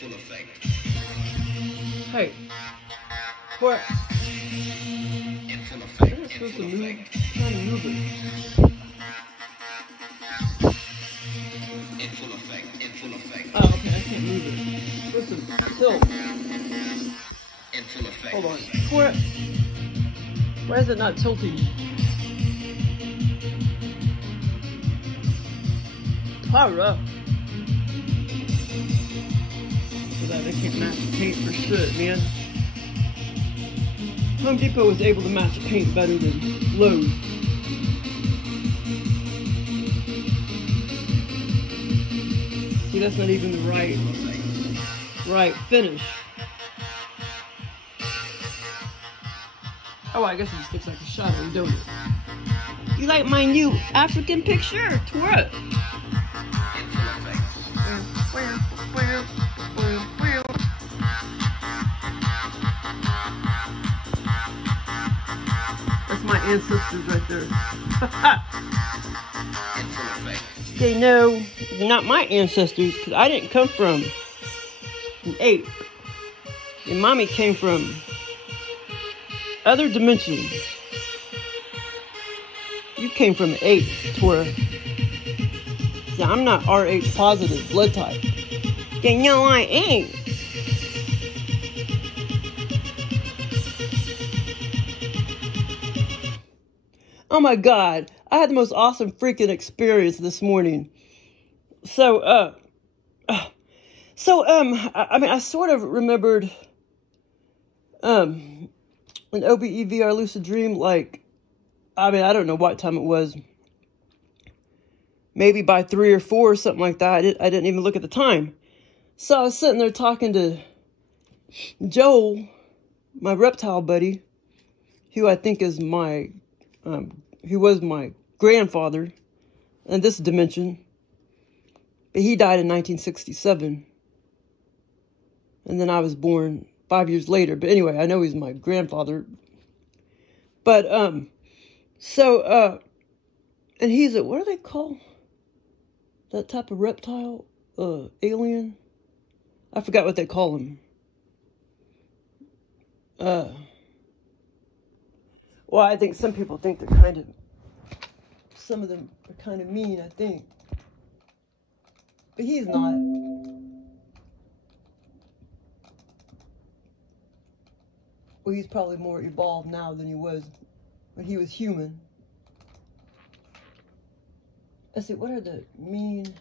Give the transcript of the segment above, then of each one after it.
full effect. Hey. What? In full effect. I'm supposed to move. I'm trying to move it. In full effect. In full effect. Oh, okay. I can't move it. Listen, tilt. In full effect. Hold on. What? Why is it not tilting? Power up. So that I can't match the paint for shit, man. Home Depot was able to match the paint better than Lowe's. See, that's not even the right finish. Oh, I guess it just looks like a shadow, don't it? You like my new African picture? Twerk. That's my ancestors right there. Okay, no, not my ancestors, because I didn't come from an ape. Your mommy came from other dimensions. You came from an ape, Tora. Yeah, I'm not RH positive blood type. Yeah, no, I ain't. Oh my God, I had the most awesome freaking experience this morning. I mean, I sort of remembered, an OBE VR lucid dream, like, I mean, I don't know what time it was. Maybe by 3 or 4 or something like that. I didn't even look at the time. So I was sitting there talking to Joel, my reptile buddy, who I think is my, who was my grandfather in this dimension. But he died in 1967. And then I was born 5 years later. But anyway, I know he's my grandfather. But, and he's a, what do they call that type of reptile? Alien? I forgot what they call him. Well, I think some people think they're kind of, some of them are kind of mean, I think. But he's not. Well, he's probably more evolved now than he was when he was human. Let's see, what are the mean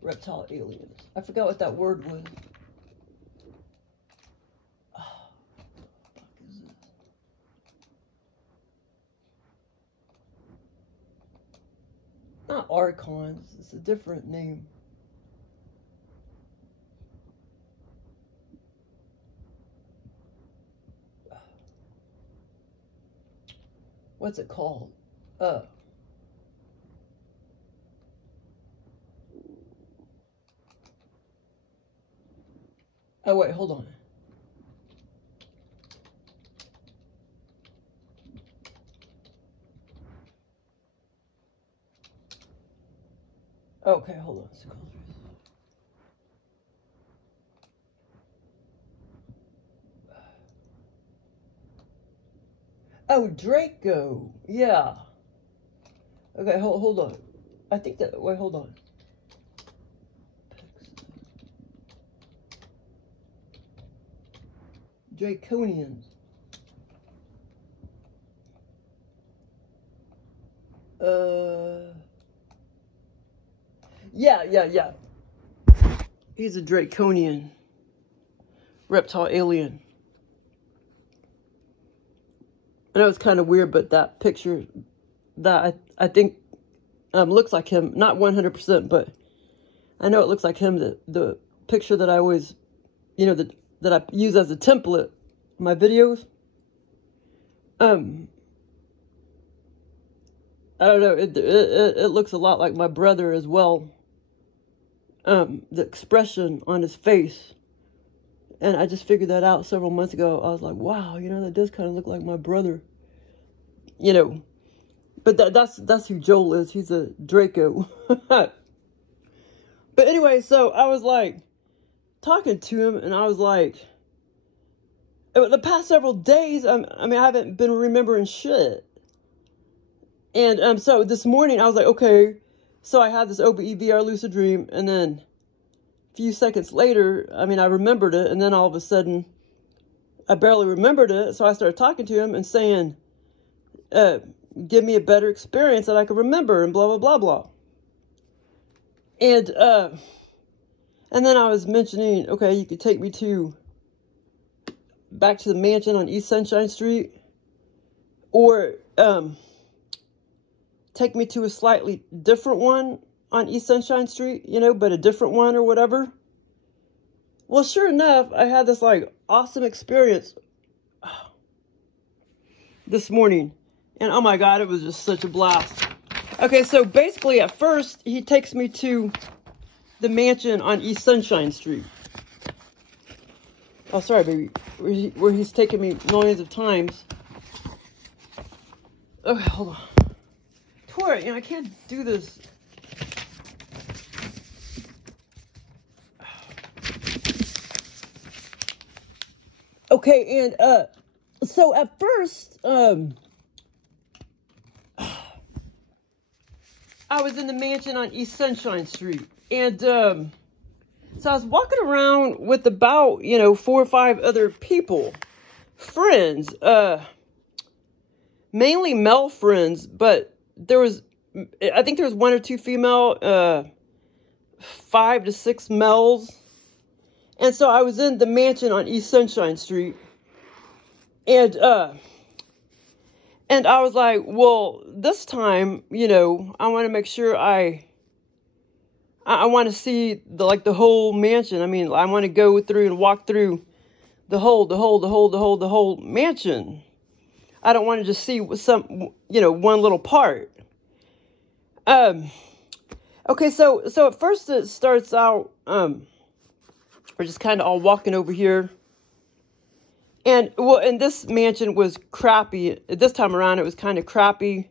reptile aliens? I forgot what that word was. Oh, what the fuck is this? Not archons, it's a different name. What's it called? Oh, wait, hold on. Okay, hold on. Oh, Draco. Yeah. Okay, hold on. I think that, wait, hold on. Draconians. Yeah. He's a Draconian reptile alien. I know it's kind of weird, but that picture, that I think looks like him. Not 100%, but I know it looks like him. The picture that I always, you know, that I use as a template in my videos. I don't know. It looks a lot like my brother as well. The expression on his face. And I just figured that out several months ago. I was like, wow, you know, that does kind of look like my brother. You know. But that's who Joel is. He's a Draco. But anyway, so I was like, talking to him, and I was like, the past several days, I mean, I haven't been remembering shit. And so this morning, I was like, okay, so I had this OBE VR lucid dream, and then a few seconds later, I mean, I remembered it, and then all of a sudden, I barely remembered it, so I started talking to him and saying, give me a better experience that I could remember, and blah, blah, blah, blah. And then I was mentioning, okay, you could take me back to the mansion on East Sunshine Street, or take me to a slightly different one on East Sunshine Street, you know, but a different one or whatever. Well, sure enough, I had this, like, awesome experience this morning. And, oh, my God, it was just such a blast. Okay, so basically, at first, he takes me to the mansion on East Sunshine Street. Oh, sorry, baby. Where he's taken me millions of times. Okay, hold on. Tori, you know, I can't do this. Okay, and so at first, I was in the mansion on East Sunshine Street, and so I was walking around with about, you know, 4 or 5 other people, friends, mainly male friends, but I think there was 1 or 2 female, 5 to 6 males. And so I was in the mansion on East Sunshine Street, and I was like, well, this time, you know, I want to make sure I want to see the whole mansion. I mean, I want to go through and walk through the whole mansion. I don't want to just see some, you know, one little part. Okay, so at first it starts out, we're just kind of all walking over here. And, well, and this mansion was crappy. This time around, it was kind of crappy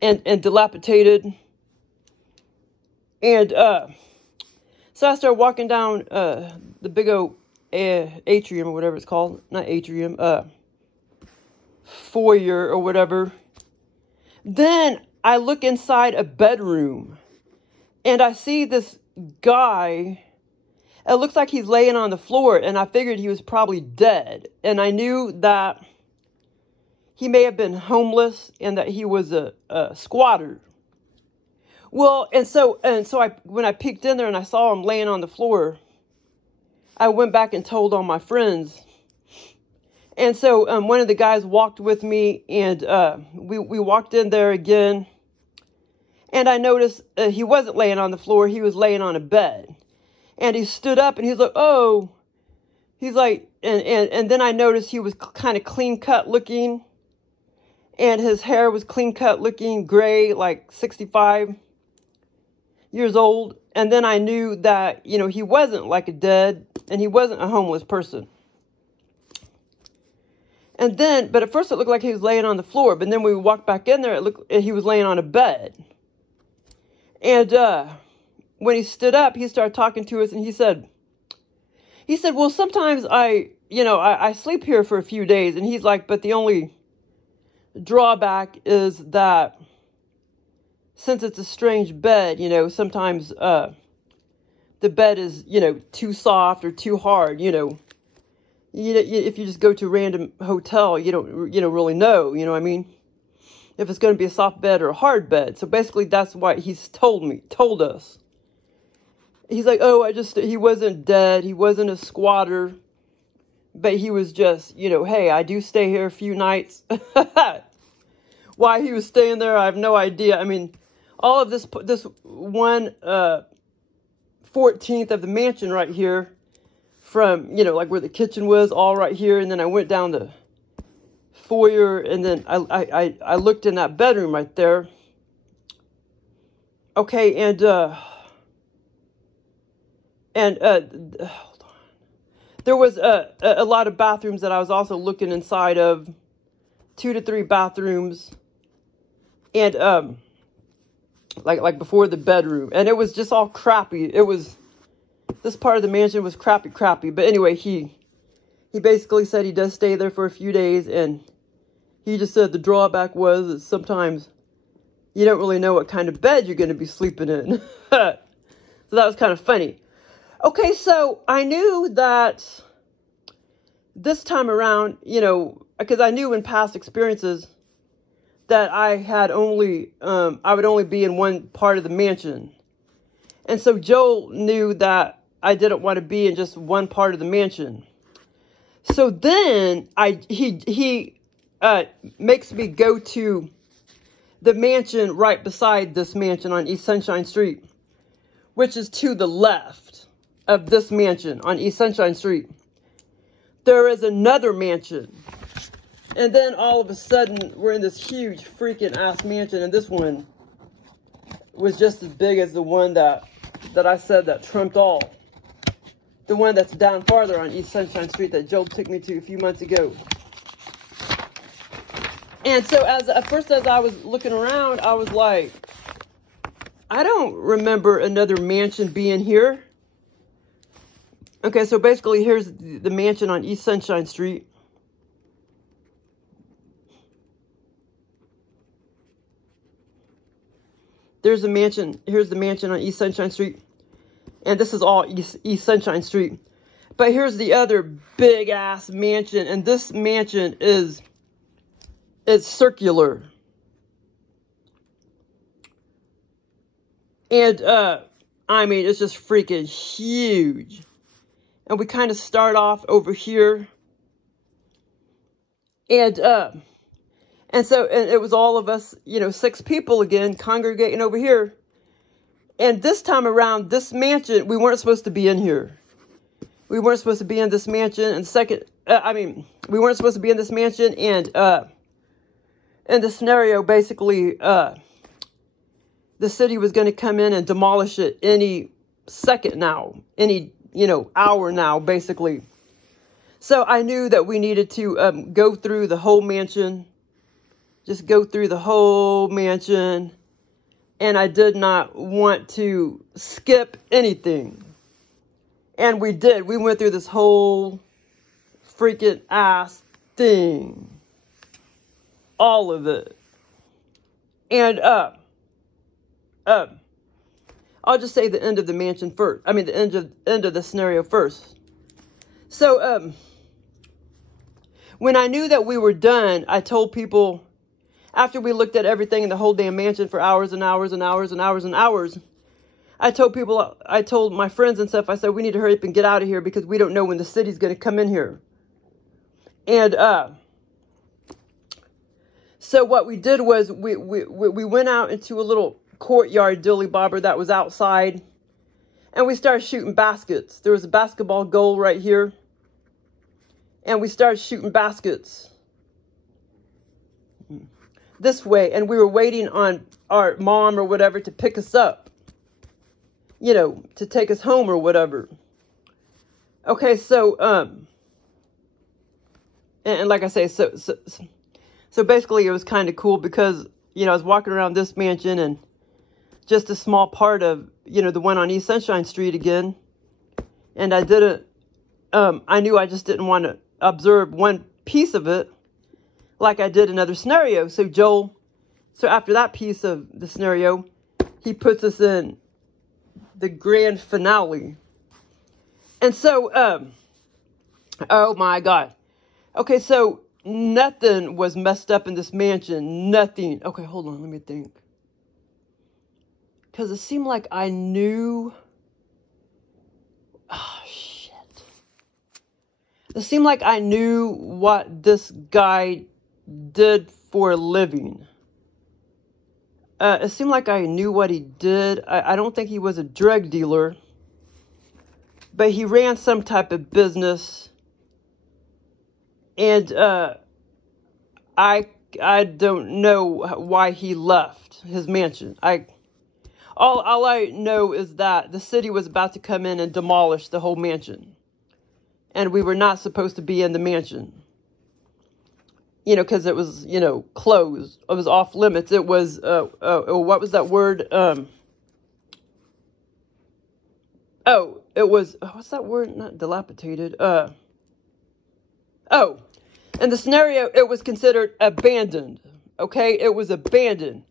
and dilapidated. And, so I started walking down, the big old atrium or whatever it's called. Not atrium, foyer or whatever. Then I look inside a bedroom, and I see this guy. It looks like he's laying on the floor, and I figured he was probably dead. And I knew that he may have been homeless and that he was a squatter. Well, and so when I peeked in there and I saw him laying on the floor, I went back and told all my friends. And so one of the guys walked with me, and we walked in there again. And I noticed he wasn't laying on the floor. He was laying on a bed. And he stood up, and he's like, oh. He's like, and then I noticed he was kind of clean-cut looking. And his hair was clean-cut looking, gray, like 65 years old. And then I knew that, you know, he wasn't like a dead, and he wasn't a homeless person. And then, but at first it looked like he was laying on the floor. But then when we walked back in there, it looked he was laying on a bed. And when he stood up, he started talking to us, and he said, well, sometimes I sleep here for a few days. And he's like, but the only drawback is that since it's a strange bed, you know, sometimes the bed is, you know, too soft or too hard, you know. If you just go to a random hotel, you don't really know, you know what I mean? If it's going to be a soft bed or a hard bed. So basically that's what he's told us. He's like, oh, he wasn't dead. He wasn't a squatter. But he was just, you know, hey, I do stay here a few nights. Why he was staying there, I have no idea. I mean, all of this 1/14 of the mansion right here, from, you know, like where the kitchen was, all right here. And then I went down the foyer, and then I looked in that bedroom right there. Okay, and hold on. There was a lot of bathrooms that I was also looking inside of, 2 to 3 bathrooms, and like before the bedroom, and it was just all crappy. It was this part of the mansion was crappy. But anyway, he basically said he does stay there for a few days, and he just said the drawback was that sometimes you don't really know what kind of bed you're going to be sleeping in. So that was kind of funny. Okay, so I knew that this time around, you know, because I knew in past experiences that I had only, I would only be in one part of the mansion. And so Joel knew that I didn't want to be in just one part of the mansion. So then he makes me go to the mansion right beside this mansion on East Sunshine Street, which is to the left of this mansion on East Sunshine Street. There is another mansion. And then all of a sudden, we're in this huge freaking ass mansion. And this one was just as big as the one that I said that trumped all. The one that's down farther on East Sunshine Street that Joel took me to a few months ago. And so at first as I was looking around, I was like, I don't remember another mansion being here. Okay, so basically here's the mansion on East Sunshine Street. There's the mansion. Here's the mansion on East Sunshine Street. And this is all East Sunshine Street. But here's the other big ass mansion. And this mansion it's circular. And I mean, it's just freaking huge. And we kind of start off over here. And so it was all of us, you know, 6 people again congregating over here. And this time around, this mansion, we weren't supposed to be in here. We weren't supposed to be in this mansion. And we weren't supposed to be in this mansion. And in the scenario, basically, the city was going to come in and demolish it any second now. Any, you know, hour now, basically. So I knew that we needed to go through the whole mansion. Just go through the whole mansion. And I did not want to skip anything. And we did. We went through this whole freaking ass thing. All of it. And I'll just say the end of the mansion first. I mean, the end of the scenario first. So, when I knew that we were done, I told people, after we looked at everything in the whole damn mansion for hours and hours and hours and hours and hours, I told my friends and stuff, I said, we need to hurry up and get out of here because we don't know when the city's going to come in here. And, so what we did was we went out into a little courtyard dilly bobber that was outside, and we started shooting baskets. There was a basketball goal right here, and we started shooting baskets this way, and we were waiting on our mom or whatever to pick us up, you know, to take us home or whatever. Okay, so and like I say, so basically it was kind of cool because, you know, I was walking around this mansion and just a small part of, you know, the one on East Sunshine Street again. And I didn't, I knew I just didn't want to observe one piece of it like I did another scenario. So so after that piece of the scenario, he puts us in the grand finale. And so, oh my God. Okay, so nothing was messed up in this mansion. Nothing. Okay, hold on. Let me think. Because it seemed like I knew. Oh, shit. It seemed like I knew what this guy did for a living. It seemed like I knew what he did. I don't think he was a drug dealer. But he ran some type of business. And I don't know why he left his mansion. All I know is that the city was about to come in and demolish the whole mansion. And we were not supposed to be in the mansion. You know, because it was, you know, closed. It was off limits. It was, what was that word? Oh, it was, what's that word? Not dilapidated. Oh, in the scenario, it was considered abandoned. Okay, it was abandoned.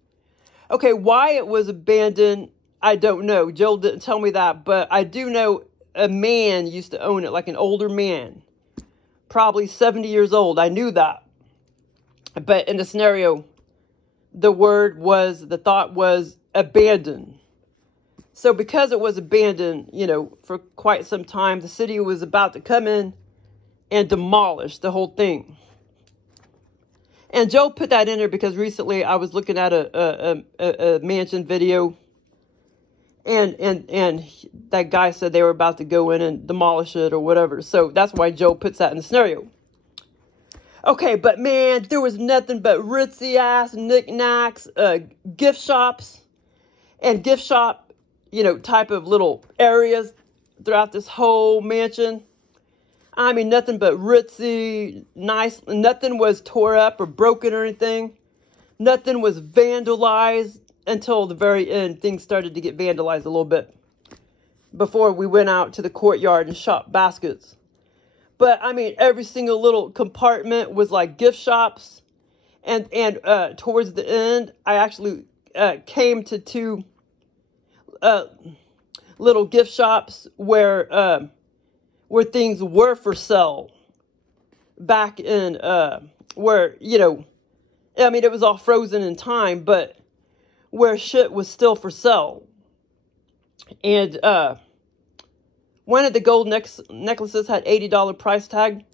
Okay, why it was abandoned, I don't know. Joel didn't tell me that, but I do know a man used to own it, like an older man. Probably 70 years old. I knew that. But in the scenario, the thought was abandoned. So because it was abandoned, you know, for quite some time, the city was about to come in and demolish the whole thing. And Joe put that in there because recently I was looking at a mansion video, and that guy said they were about to go in and demolish it or whatever. So that's why Joe puts that in the scenario. Okay, but man, there was nothing but ritzy ass knickknacks, gift shops, and gift shop, you know, type of little areas throughout this whole mansion. I mean, nothing but ritzy, nice. Nothing was tore up or broken or anything. Nothing was vandalized until the very end. Things started to get vandalized a little bit before we went out to the courtyard and shopped baskets. But, I mean, every single little compartment was like gift shops. And towards the end, I actually came to two little gift shops where things were for sale back in, where, you know, I mean, it was all frozen in time, but where shit was still for sale. And one of the gold necklaces had $80 price tag.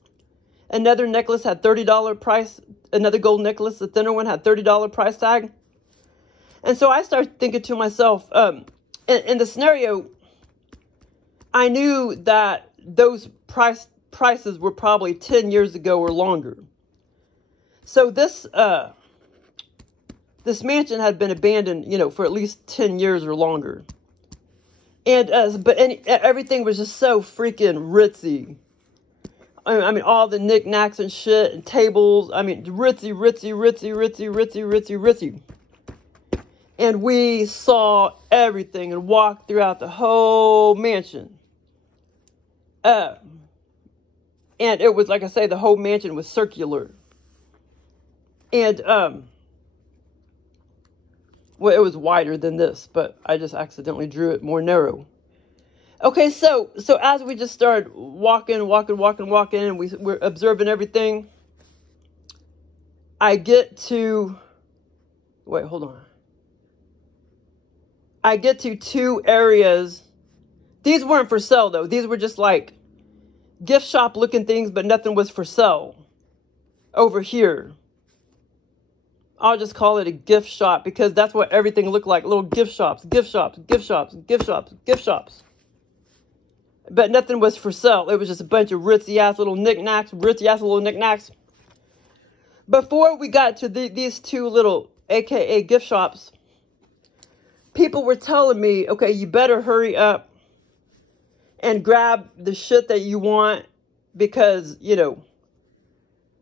Another necklace had $30 price. Another gold necklace, the thinner one, had $30 price tag. And so I started thinking to myself, in the scenario, I knew that those prices were probably 10 years ago or longer. So this mansion had been abandoned, you know, for at least 10 years or longer. And everything was just so freaking ritzy. I mean, all the knickknacks and shit and tables. I mean, ritzy. And we saw everything and walked throughout the whole mansion. And it was, like I say, the whole mansion was circular. And, well, it was wider than this, but I just accidentally drew it more narrow. Okay, so as we just started walking, and we're observing everything, I get to, wait, hold on. I get to two areas. These weren't for sale, though. These were just like gift shop looking things, but nothing was for sale over here. I'll just call it a gift shop because that's what everything looked like. Little gift shops. But nothing was for sale. It was just a bunch of ritzy-ass little knickknacks. Before we got to these two little AKA gift shops, people were telling me, okay, you better hurry up and grab the shit that you want because, you know,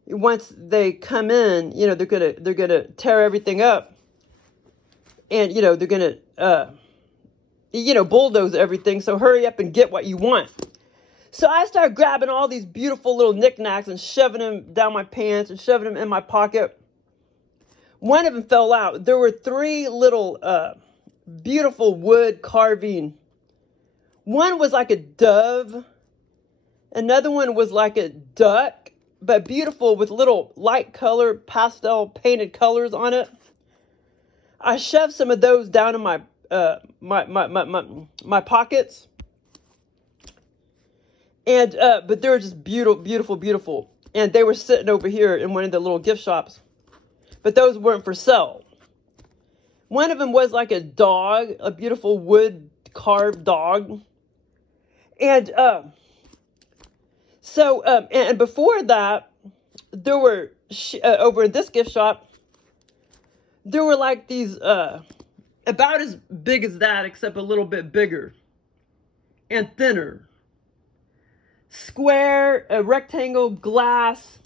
once they come in, you know, they're gonna tear everything up, and you know they're gonna bulldoze everything. So hurry up and get what you want. So I started grabbing all these beautiful little knickknacks and shoving them down my pants and shoving them in my pocket. One of them fell out. There were three little beautiful wood carving. One was like a dove. Another one was like a duck, but beautiful with little light color, pastel painted colors on it. I shoved some of those down in my my pockets. And but they were just beautiful. And they were sitting over here in one of the little gift shops. But those weren't for sale. One of them was like a dog, a beautiful wood carved dog. And and before that, there were, over in this gift shop, there were like these, about as big as that, except a little bit bigger and thinner. Square, rectangle glass,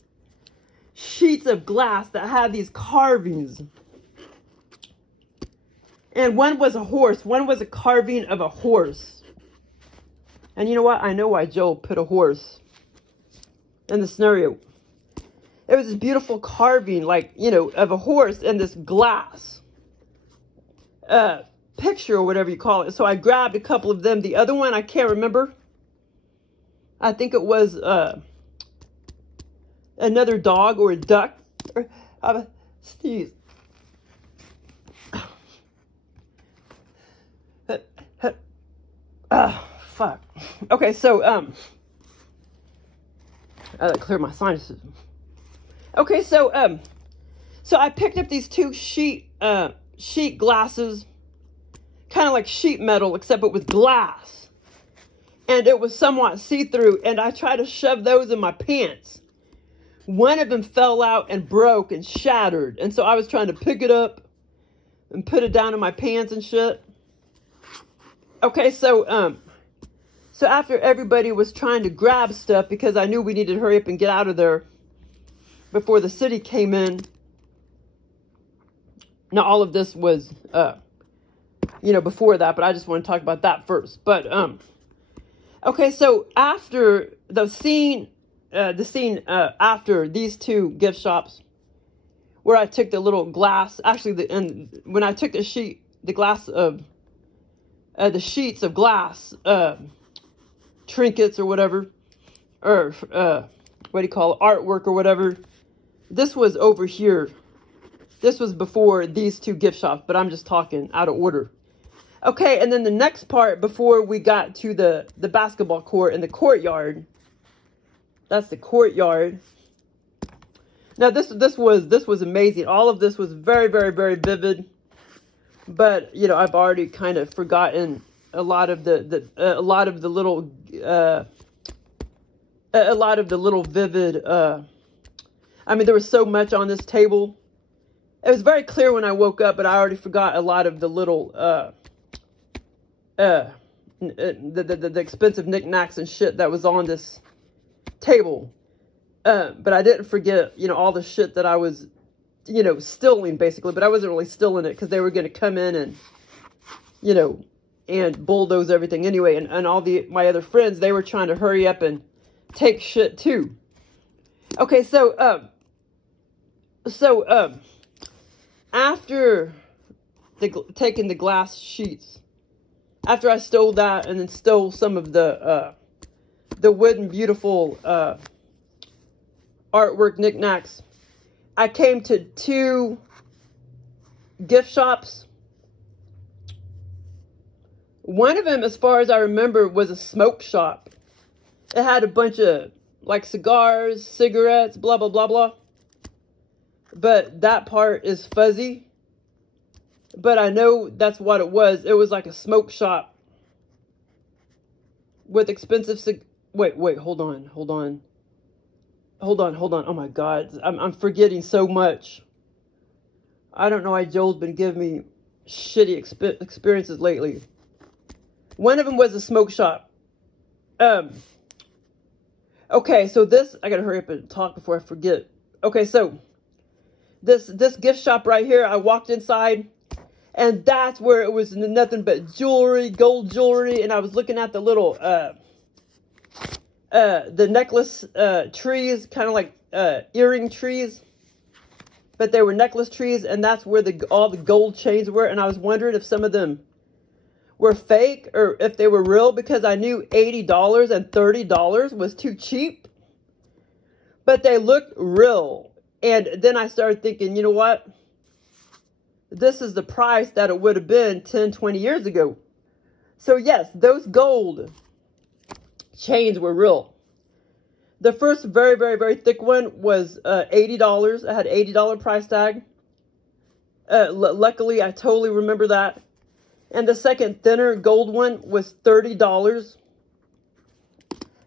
sheets of glass that had these carvings. And one was a horse. One was a carving of a horse. And you know what? I know why Joel put a horse in the scenario. It was this beautiful carving, like, you know, of a horse in this glass picture or whatever you call it. So I grabbed a couple of them. The other one, I can't remember. I think it was another dog or a duck. Steve. Fuck. Okay, so, I gotta clear my sinuses. Okay, so, so I picked up these two sheet glasses, kind of like sheet metal, except it was glass. And it was somewhat see-through, and I tried to shove those in my pants. One of them fell out and broke and shattered, and so I was trying to pick it up and put it down in my pants and shit. Okay, so, so after everybody was trying to grab stuff, because I knew we needed to hurry up and get out of there before the city came in. Now, all of this was, you know, before that, but I just want to talk about that first. But, okay, so after the scene after these two gift shops, where I took the little glass, actually, when I took the sheets of glass, trinkets or whatever, or, what do you call it, artwork or whatever, this was over here. This was before these two gift shops, but I'm just talking out of order. Okay, and then the next part before we got to the basketball court and the courtyard. That's the courtyard. Now this was amazing. All of this was very, very, very vivid. But you know, I've already kind of forgotten a lot of the little vivid. I mean, there was so much on this table. It was very clear when I woke up, but I already forgot a lot of the little the expensive knickknacks and shit that was on this table. But I didn't forget, you know, all the shit that I was, you know, stealing basically, but I wasn't really stealing it because they were going to come in and, you know, and bulldoze everything anyway. And all my other friends, they were trying to hurry up and take shit too. Okay, so, after taking the glass sheets, after I stole that and then stole some of the wooden beautiful, artwork knickknacks, I came to two gift shops. One of them, as far as I remember, was a smoke shop. It had a bunch of, like, cigars, cigarettes, blah, blah, blah, blah. But that part is fuzzy. But I know that's what it was. It was like a smoke shop with expensive Wait, hold on. Oh my God. I'm forgetting so much. I don't know why Joel's been giving me shitty experiences lately. One of them was a smoke shop. Okay, so this, I gotta hurry up and talk before I forget. Okay, so this gift shop right here, I walked inside, and that's where it was nothing but jewelry, gold jewelry, and I was looking at the little, the necklace trees, kind of like earring trees, but they were necklace trees, and that's where all the gold chains were, and I was wondering if some of them were fake or if they were real, because I knew $80 and $30 was too cheap, but they looked real. And then I started thinking, you know what? This is the price that it would have been 10, 20 years ago. So yes, those gold chains were real. The first very, very, very thick one was $80. It had $80 price tag. Luckily, I totally remember that. And the second thinner gold one was $30.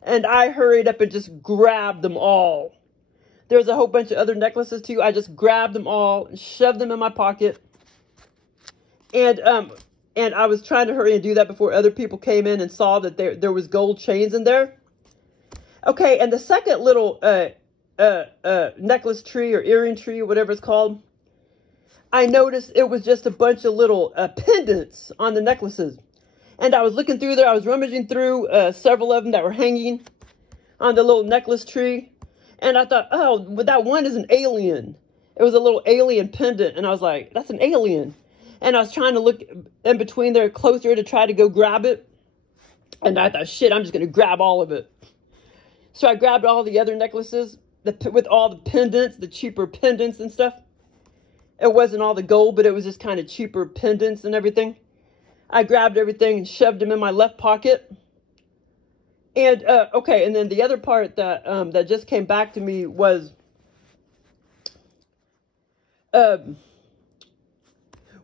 And I hurried up and just grabbed them all. There's a whole bunch of other necklaces too. I just grabbed them all and shoved them in my pocket. And I was trying to hurry and do that before other people came in and saw that there was gold chains in there. Okay, and the second little necklace tree or earring tree or whatever it's called, I noticed it was just a bunch of little pendants on the necklaces. And I was looking through there. I was rummaging through several of them that were hanging on the little necklace tree. And I thought, oh, but that one is an alien. It was a little alien pendant. And I was like, that's an alien. And I was trying to look in between there closer to try to go grab it. And I thought, shit, I'm just going to grab all of it. So I grabbed all the other necklaces with all the pendants, the cheaper pendants and stuff. It wasn't all the gold, but it was just kind of cheaper pendants and everything. I grabbed everything and shoved them in my left pocket. And, okay, and then the other part that that just came back to me was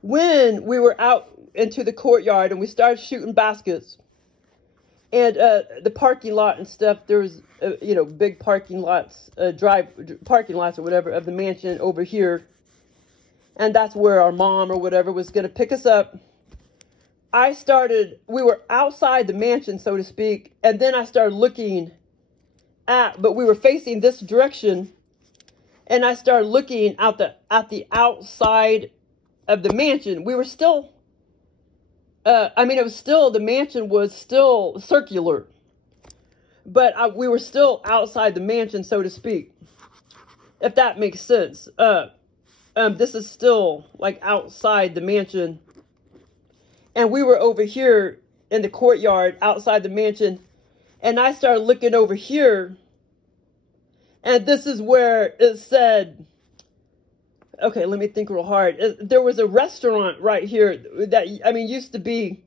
when we were out into the courtyard and we started shooting baskets. And the parking lot and stuff, there was, you know, big parking lots, parking lots or whatever of the mansion over here. And that's where our mom or whatever was going to pick us up. We were outside the mansion, so to speak. And then I started looking but we were facing this direction. And I started looking at the outside of the mansion. We were still, I mean, the mansion was still circular. But we were still outside the mansion, so to speak. If that makes sense. This is still, like, outside the mansion. And we were over here in the courtyard outside the mansion. And I started looking over here. And this is where it said, okay, let me think real hard. There was a restaurant right here that, I mean, used to be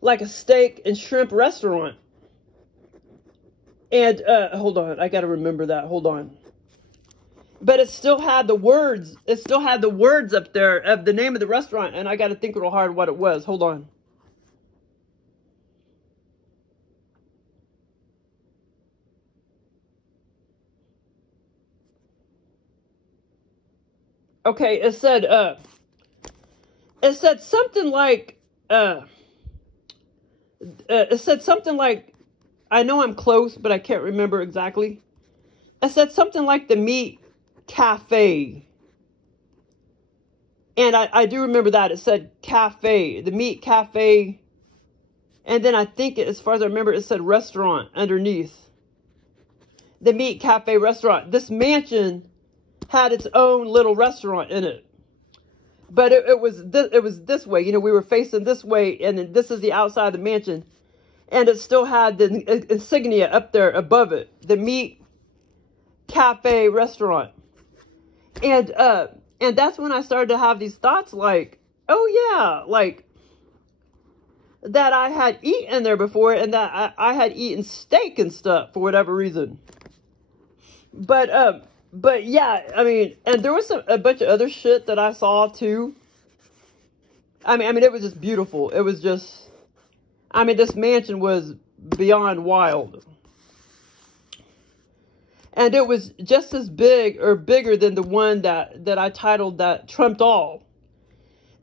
like a steak and shrimp restaurant. And, hold on, I got to remember that. Hold on. But it still had the words. It still had the words up there of the name of the restaurant. And I got to think real hard what it was. Hold on. Okay, it said something like, I know I'm close, but I can't remember exactly. It said something like the Meat Cafe. And I do remember that. It said cafe, the Meat Cafe. And then I think, as far as I remember, it said restaurant underneath. The Meat Cafe restaurant. This mansion had its own little restaurant in it. But it was this way. You know, we were facing this way, and then this is the outside of the mansion. And it still had the insignia up there above it. The Meat Cafe restaurant. And that's when I started to have these thoughts like, oh yeah, like that I had eaten there before, and that I had eaten steak and stuff for whatever reason. But yeah, I mean, and there was a bunch of other shit that I saw too. I mean, it was just beautiful. It was just, I mean, this mansion was beyond wild. And it was just as big or bigger than the one that I titled that trumped all.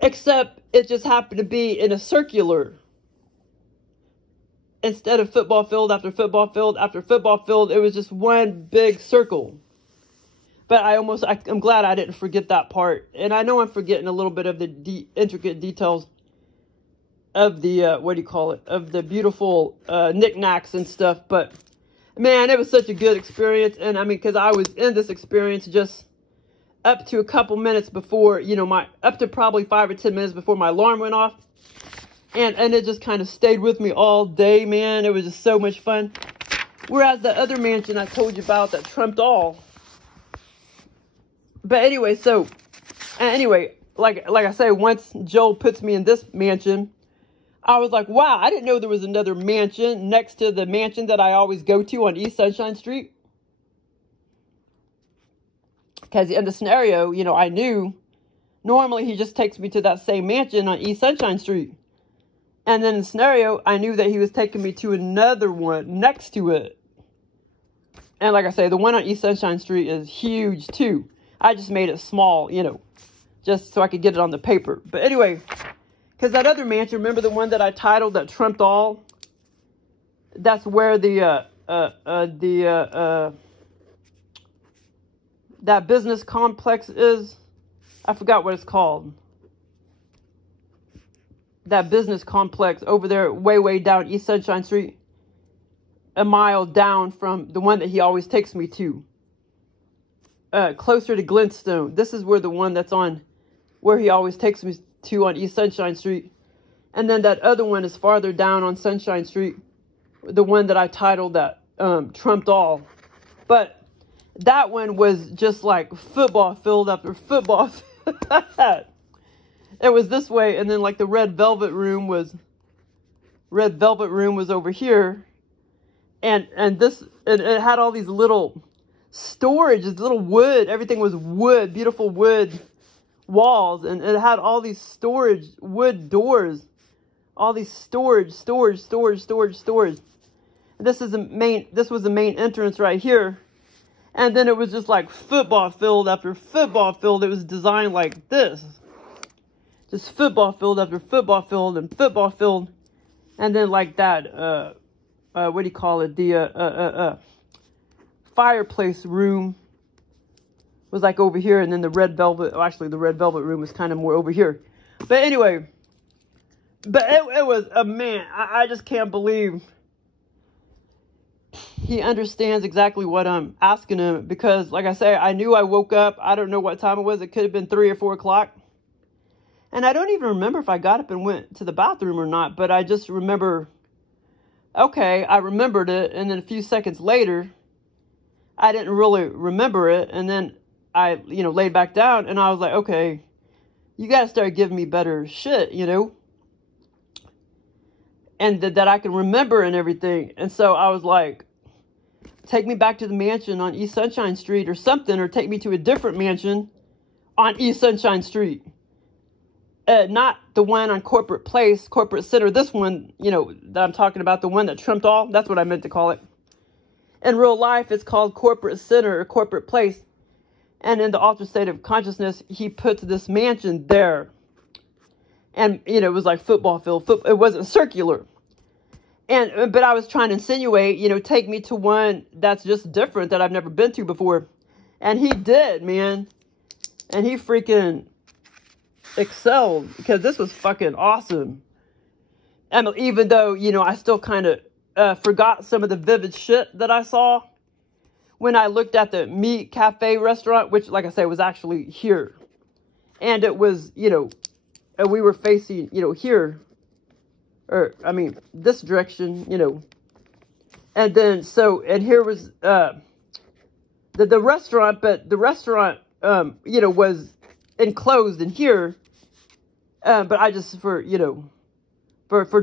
Except it just happened to be in a circular. Instead of football field after football field after football field, it was just one big circle. But I'm glad I didn't forget that part. And I know I'm forgetting a little bit of the intricate details of the, of the beautiful knickknacks and stuff. But, man, it was such a good experience. And, I mean, because I was in this experience just up to a couple minutes before, you know, up to probably 5 or 10 minutes before my alarm went off. And it just kind of stayed with me all day, man. It was just so much fun. Whereas the other mansion I told you about that trumped all. But anyway, like I say, once Joel puts me in this mansion, I was like, wow, I didn't know there was another mansion next to the mansion that I always go to on East Sunshine Street. Because in the scenario, you know, I knew normally he just takes me to that same mansion on East Sunshine Street. And then in the scenario, I knew that he was taking me to another one next to it. And like I say, the one on East Sunshine Street is huge too. I just made it small, you know, just so I could get it on the paper. But anyway, because that other mansion, remember the one that I titled that trumped all? That's where that business complex is. I forgot what it's called. that business complex over there, way down East Sunshine Street, a mile down from the one that he always takes me to, closer to Glintstone. This is where the one that's on, where he always takes me to on East Sunshine Street. And then that other one is farther down on Sunshine Street, the one that I titled that Trumped All. But that one was just like football field after football. It was this way, and then like the red velvet room was over here, and it had all these little storages, little wood. Everything was wood, beautiful wood walls, and it had all these storage wood doors, all these storage. This was the main entrance right here. And then it was just like football field after football field. It was designed like this. Just football field after football field and football field. And then like that, what do you call it? The fireplace room was like over here. And then the red velvet, actually the red velvet room was kind of more over here. But anyway, it was a man. I just can't believe he understands exactly what I'm asking him, because like I say, I knew I woke up. I don't know what time it was. It could have been 3 or 4 o'clock. And I don't even remember if I got up and went to the bathroom or not, but I just remember, okay, I remembered it. And then a few seconds later, I didn't really remember it. And then I, laid back down and I was like, okay, you got to start giving me better shit, and that I can remember and everything. And so I was like, take me back to the mansion on East Sunshine Street or something, or take me to a different mansion on East Sunshine Street. Not the one on Corporate Place, Corporate Center. This one, that I'm talking about, the one that Trumped All. That's what I meant to call it. In real life, it's called Corporate Center or Corporate Place. And in the altered state of consciousness, he puts this mansion there. And, it was like football field. It wasn't circular. But I was trying to insinuate, take me to one that's just different, that I've never been to before. And he did, man. And he freaking excelled, because this was fucking awesome. And even though, I still kind of forgot some of the vivid shit that I saw when I looked at the Meat Cafe restaurant, which, like I say, was actually here. And it was, and we were facing, here. Or, I mean, this direction, And then, and here was the restaurant, but the restaurant, was enclosed in here. But I just, for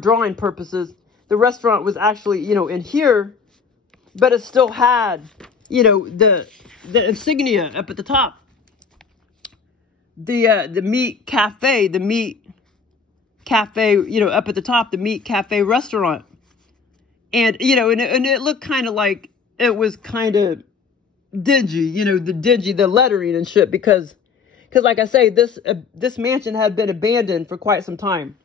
drawing purposes, the restaurant was actually, in here. But it still had, the insignia up at the top. The Meat Cafe, up at the top, the Meat Cafe restaurant. And, and it looked kind of like it was kind of dingy, the lettering and shit, because like I say, this mansion had been abandoned for quite some time.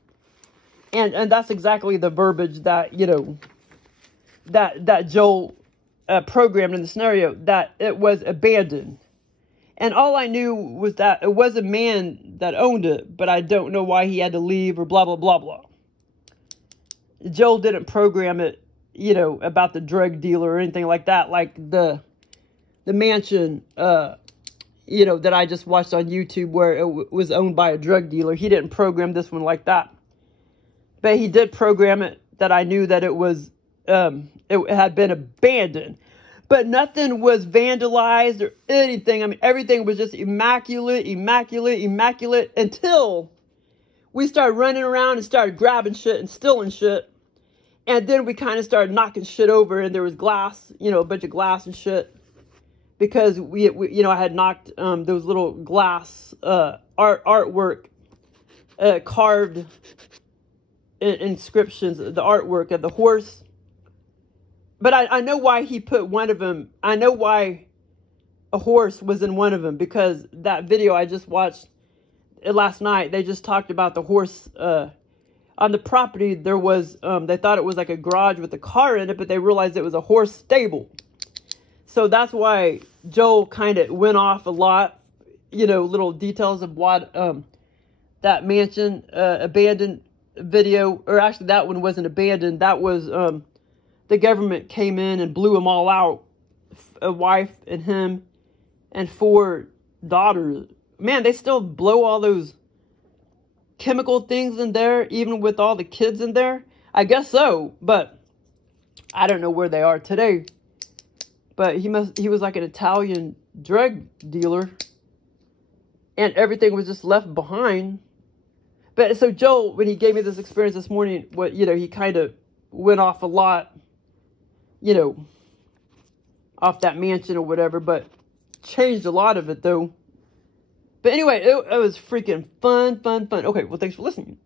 And that's exactly the verbiage that, that Joel programmed in the scenario, that it was abandoned. And all I knew was that it was a man that owned it, but I don't know why he had to leave or blah, blah, blah, blah. Joel didn't program it, about the drug dealer or anything like that, like the mansion, that I just watched on YouTube where it was owned by a drug dealer. He didn't program this one like that. But he did program it that I knew that it was, it had been abandoned. But nothing was vandalized or anything. I mean, everything was just immaculate until we started running around and started grabbing shit and stealing shit. And then we kind of started knocking shit over, and there was glass, a bunch of glass and shit. Because we I had knocked those little glass artwork, carved inscriptions, the artwork of the horse. But I know why he put one of them. I know why a horse was in one of them, because that video I just watched last night, they just talked about the horse on the property. There was, they thought it was like a garage with a car in it, but they realized it was a horse stable. So that's why Joel kind of went off a lot, little details of what that mansion abandoned video, or actually that one wasn't abandoned. That was, the government came in and blew them all out. A wife and him and 4 daughters. Man, they still blow all those chemical things in there, even with all the kids in there. I guess so, but I don't know where they are today. But he was like an Italian drug dealer, and everything was just left behind. But so Joel, when he gave me this experience this morning, what, you know, he kind of went off a lot, you know, off that mansion or whatever, but changed a lot of it though. But anyway, it was freaking fun. Okay, well, thanks for listening.